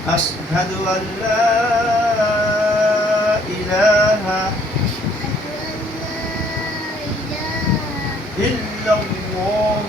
أشهد أن لا إله إلا الله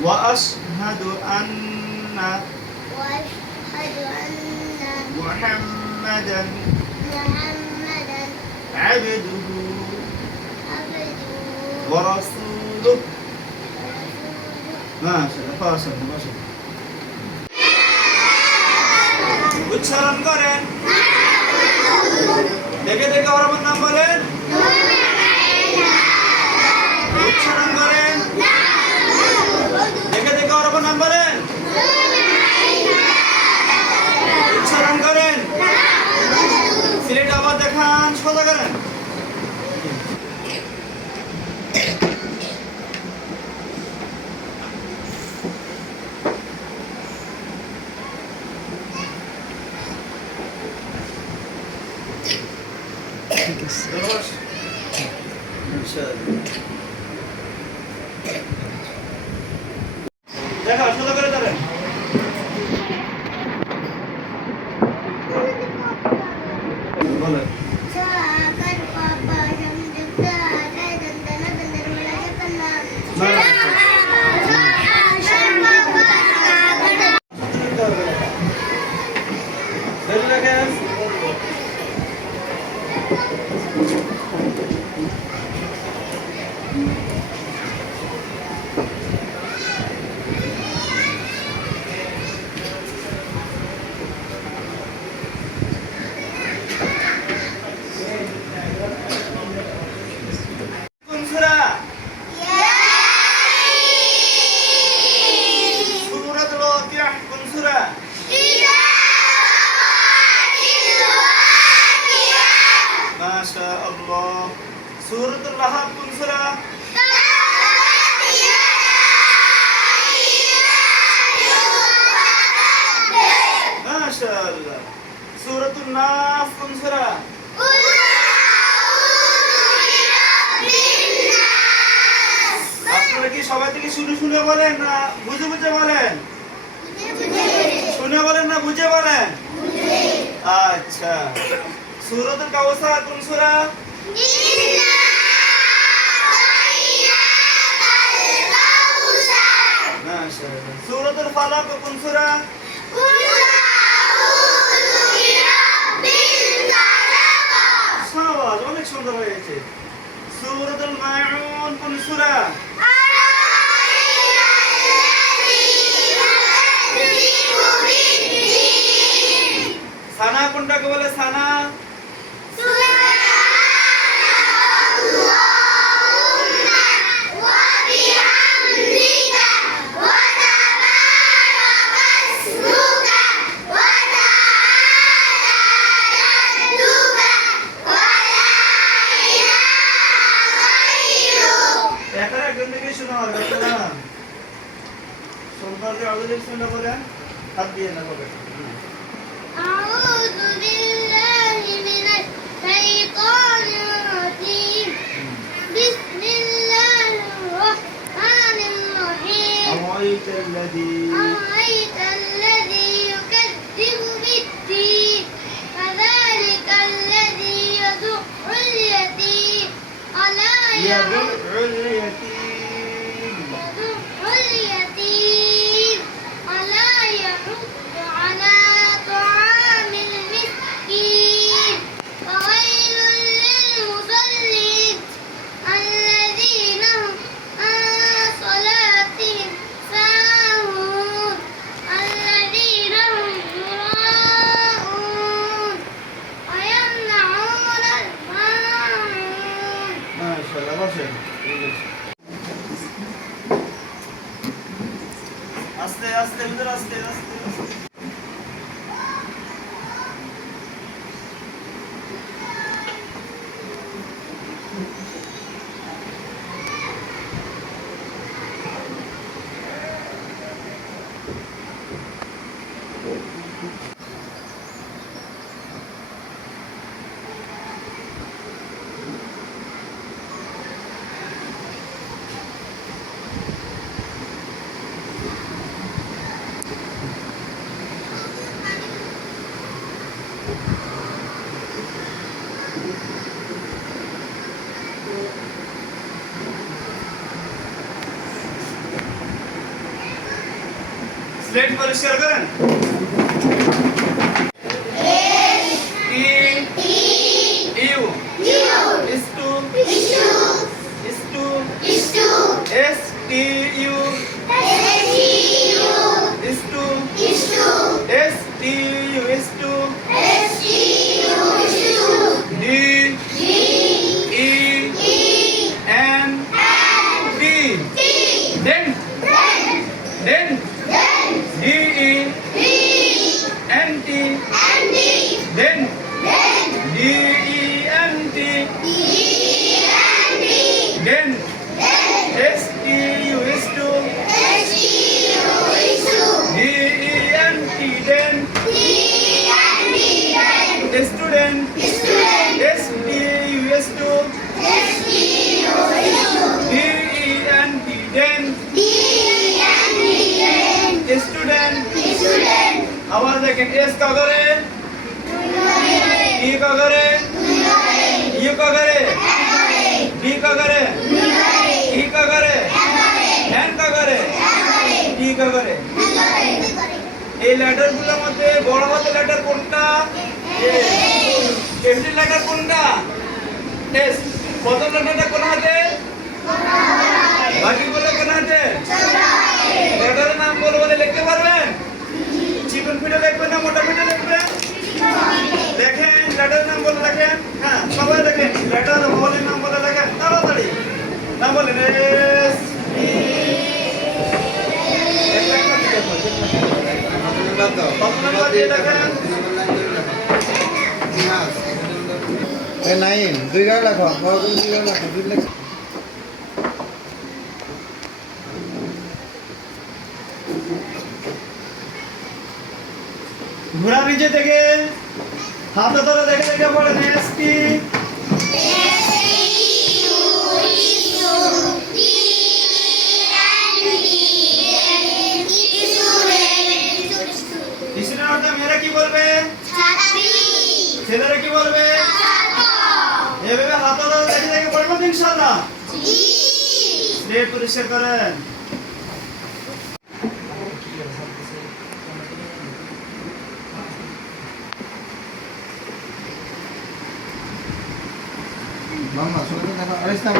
وأشهد أن محمدا عبده ورسوله ما شاء الله فاصل ما شاء الله উচ্চারণ করেন দেখে দেখে ওর নাম বলেন উচ্চারণ করেন দেখে দেখে ওর নাম বলেন উচ্চারণ করেন সিলেট আবার দেখান সোজা করেন ঠিক আছে দেখা সোজা করে দাঁড়ান বলেন মাশাআল্লাহ সূরাতুল লাহব কোন সূরা মাশাআল্লাহ সূরাতুন নাস কোন সূরা আপনারা কি সবাই থেকে শুনে শুনে বলেন না বুঝে বুঝে বলেন শুনে বলেন না বুঝে বলেন আচ্ছা সূরাতুল কাউসার কোন সূরা মাশাআল্লাহ সূরাতুল ফালাক কোন সূরা শাবাশ অনেক সুন্দর হয়েছে সূরাতুল মাউন কোন সূরা সানা কোনটাকে বলে সানা সম্পর্কে আলোচনা শুনে বলেন হাত দিয়ে না বলেন أعوذ بالله من الشيطان الرجيم بسم الله الرحمن الرحيم أرأيت الذي يكذب بالدين فذلك الذي يدع اليتيم ألا يحض على طعام المسكين فويل للمصلين الذين هم عن صلاتهم ساهون الذين هم يراءون ويمنعون الماعون ما شاء الله বসেন আস্তে আস্তে উধর আস্তে আস্তে স্লেট পরিষ্কার করেন। E U is to S T U is to S T U is to D E N T then D E N T then D E N T then S T U S T D E N T then student S T U S T D E N T then student आवाज देखें S का करे ई का करे you का करे D का करे ई का करे एन का करे टी का करे এই লেটার গুলোর মধ্যে বড় হাতের লেটার কোনটা ক্যাপিটাল লেটার কোনটা এস প্রথম লেটারটা কোন হাতে বাকিগুলো কোন হাতে লেটারের নাম বলে লিখতে পারবেন চিকন পিঠে লিখবেন না মোটা পিঠে লিখবেন দেখেন লেটারের নাম বলে লেখেন হ্যাঁ সবাই দেখেন লেটার বলের নাম বলে লেখেন তাড়াতাড়ি নাম বলেন এস নাইন দুই গাড়ি লেখো দুই গাড়ি লেখো দুই লেখো ঘোড়া নিচে থেকে হাতে ধরে দেখে দেখে পড়েন এসটি স্টুডেন্ট অর্থ মেয়েরা কি বলবে ছেলেরা কি বলবে এভাবে হাতে ধরে দেখে দেখে পড়বেন ইনশাআল্লাহ স্লেট পরিষ্কার করেন মামা শুনে দেখো আরেস না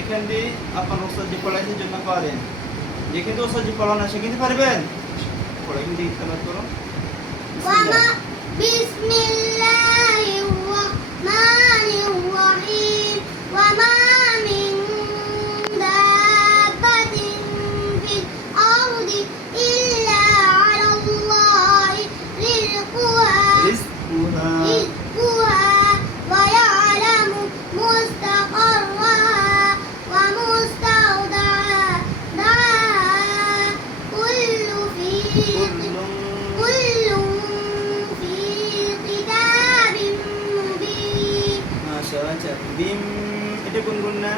এখান দিয়ে আপনার ওস্তাদ যে পড়াইছে জন্য পারেন যেখানে ওস্তাদ যে পড়ানো সেখানে পারবেন পড়াই দিয়ে ইস্তেমাল করুন বিসমিল্লাহির রহমানির রহিম ওয়া মা মিন দাব্বাতিন ফিল আরদি ইল্লা আলাল্লাহি রিজকুহা ওয়া ইয়ালামু মুস্তাকাররাহা ওয়া মুস্তাওদাআহা কুল্লু ফি كل في كتاب আচ্ছা বিম এটা কোন গুণ না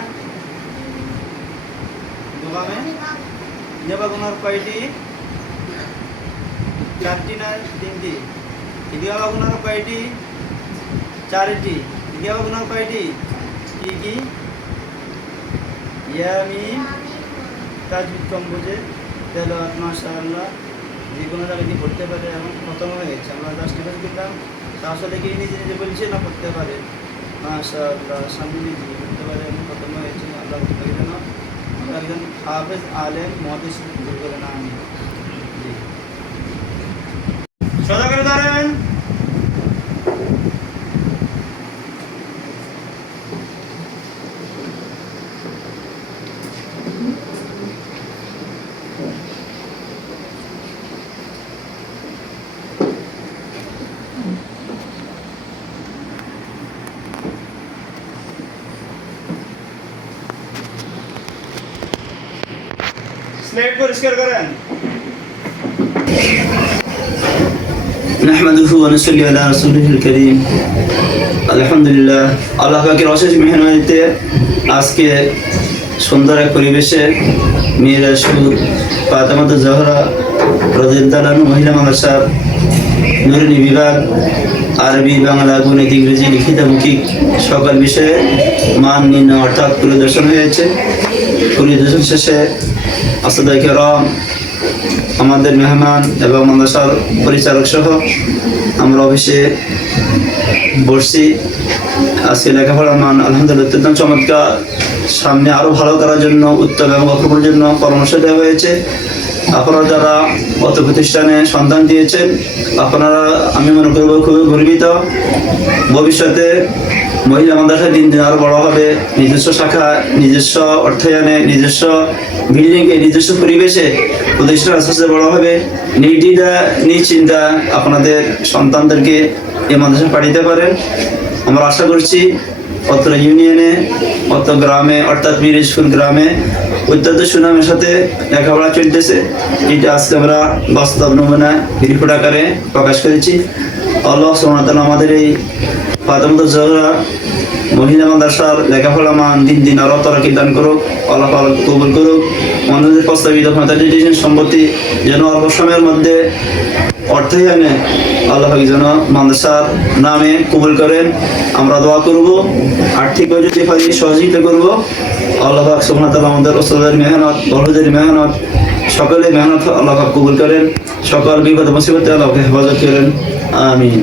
দুবামে নেবা গুণার কয়টি চারটি না তিনটি ইদিয়াবা গুণার কয়টি চারটি ইদিয়াবা গুণার কয়টি কি কি ইয়ামিন তাজবিদ কম বুঝে তেলাওয়াত মাশাআল্লাহ যে কোনো জায়গায় দিয়ে পড়তে পারে এখন খতম হয়ে গেছে আমরা জাস্ট লিখে দিলাম তা আসলে কি নিজে নিজে বলছে না পড়তে পারে মাশাআল্লাহ সামনে নিজে পড়তে পারে এখন খতম হয়ে গেছে আল্লাহ তাআলা যেন একজন হাফেজ আলেম মুহাদ্দিস দূর করে না আমি জি সোজা করে দাঁড়ান স্লেট পরিষ্কার করেন نحمده ونصلي على رسوله الكريم الحمد لله আল্লাহ পাকের অশেষ মেহরবানিতে আজকে সুন্দর এক পরিবেশে মেয়েরা সুর ফাতেমাতুজ জোহরা রাদিয়াল্লাহু আনহা মহিলা মাদ্রাসার নুরানি বিভাগ আরবি বাংলা গণিত ইংরেজি লিখিত মৌখিক সকল বিষয়ে মান নির্ণয় অর্থাৎ পরিদর্শন হয়েছে পরিদর্শন শেষে আসসাদায়ে কেরাম আমাদের মেহমান এবং মাদ্রাসার পরিচালক সহ আমরা অফিসে বসছি আজকে লেখাপড়ার মান আলহামদুলিল্লাহ অত্যন্ত চমৎকার সামনে আরও ভালো করার জন্য উত্তম এবং অক্ষরের জন্য পরামর্শ দেওয়া হয়েছে আপনারা যারা গত প্রতিষ্ঠানে সন্ধান দিয়েছেন আপনারা আমি মনে করব খুবই গর্বিত ভবিষ্যতে মহিলা মাদ্রাসা দিন দিন আরও বড় হবে নিজস্ব শাখা নিজস্ব অর্থায়নে নিজস্ব বিল্ডিংয়ে নিজস্ব পরিবেশে প্রতিষ্ঠান আস্তে আস্তে বড় হবে নির্দ্বিধা নিশ্চিন্তা আপনাদের সন্তানদেরকে এই মাদ্রাসা পাঠাতে পারেন আমরা আশা করছি অত্র ইউনিয়নে অত্র গ্রামে অর্থাৎ মিরজপুর গ্রামে অত্যন্ত সুনামের সাথে লেখাপড়া চলতেছে এটা আজকে আমরা বাস্তব নমুনা রিপোর্ট আকারে প্রকাশ করেছি আল্লাহ সুবহানাহু ওয়া তাআলা আমাদের এই ফাতেমাতুজ জোহরা মহিলা মাদ্রাসার লেখাপড়া মান দিন দিন আরও তরক্কি দান করুক আল্লাহ পাক কবুল করুক মানুষের প্রস্তাবিত ফাতালিটিশন সম্পত্তি যেন অল্প সময়ের মধ্যে অর্থায়নে আল্লাহ পাক যেন মাদ্রাসার নামে কবুল করেন আমরা দোয়া করব আর্থিকভাবে যদি পারি সহযোগিতা করব আল্লাহ পাক সুবহানাহু ওয়া তাআলা আমাদের ওস্তাদের মেহনত বড়দের মেহনত সকলের মেহনত আল্লাহ পাক কবুল করেন সকল বিপদ মুসিবতে আল্লাহ হেফাজত করেন আমিন